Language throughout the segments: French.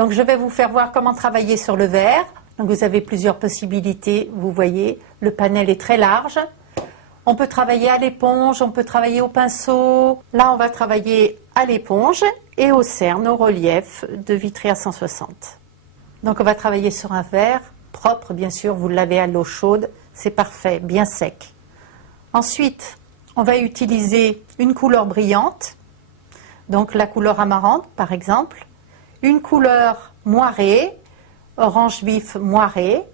Donc je vais vous faire voir comment travailler sur le verre. Donc vous avez plusieurs possibilités, vous voyez, le panel est très large. On peut travailler à l'éponge, on peut travailler au pinceau. Là on va travailler à l'éponge et au cerne, au relief de Vitry A160. Donc on va travailler sur un verre propre, bien sûr, vous le lavez à l'eau chaude, c'est parfait, bien sec. Ensuite, on va utiliser une couleur brillante, donc la couleur amarante par exemple, une couleur moirée, orange vif moiré,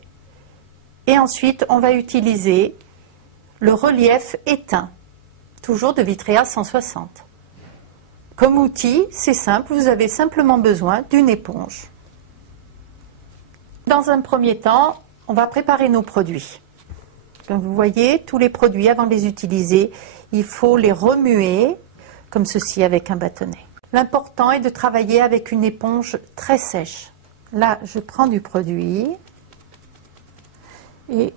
et ensuite on va utiliser le relief éteint, toujours de Vitry A160. Comme outil, c'est simple, vous avez simplement besoin d'une éponge. Dans un premier temps, on va préparer nos produits. Comme vous voyez, tous les produits, avant de les utiliser, il faut les remuer, comme ceci avec un bâtonnet. L'important est de travailler avec une éponge très sèche. Là, je prends du produit et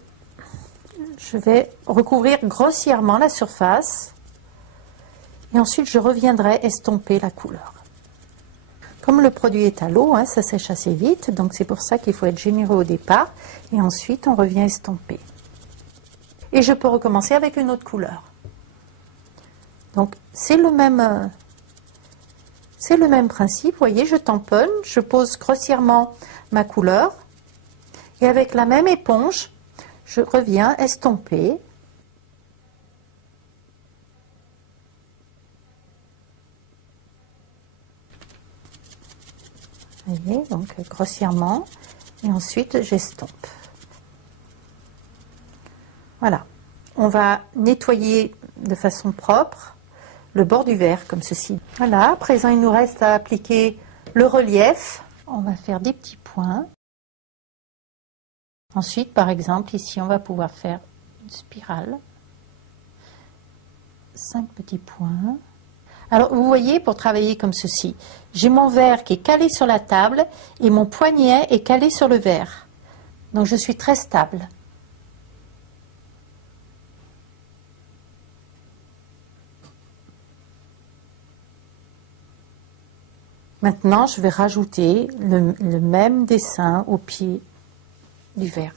je vais recouvrir grossièrement la surface et ensuite je reviendrai estomper la couleur. Comme le produit est à l'eau, ça sèche assez vite, donc c'est pour ça qu'il faut être généreux au départ et ensuite on revient estomper. Et je peux recommencer avec une autre couleur. Donc c'est le même principe, vous voyez, je tamponne, je pose grossièrement ma couleur et avec la même éponge, je reviens estomper. Vous voyez, donc grossièrement, et ensuite j'estompe. Voilà, on va nettoyer de façon propre le bord du verre comme ceci. Voilà, à présent il nous reste à appliquer le relief. On va faire des petits points. Ensuite, par exemple, ici on va pouvoir faire une spirale. 5 petits points. Alors vous voyez, pour travailler comme ceci, j'ai mon verre qui est calé sur la table et mon poignet est calé sur le verre. Donc je suis très stable. Maintenant, je vais rajouter le même dessin au pied du verre.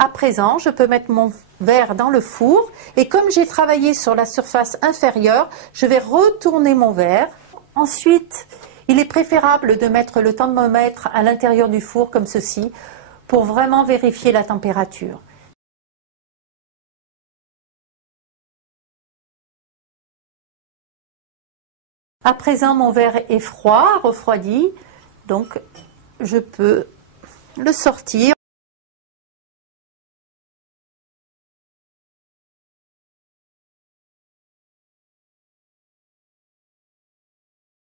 À présent, je peux mettre mon verre dans le four et comme j'ai travaillé sur la surface inférieure, je vais retourner mon verre. Ensuite, il est préférable de mettre le thermomètre à l'intérieur du four comme ceci pour vraiment vérifier la température. À présent, mon verre est froid, refroidi, donc je peux le sortir.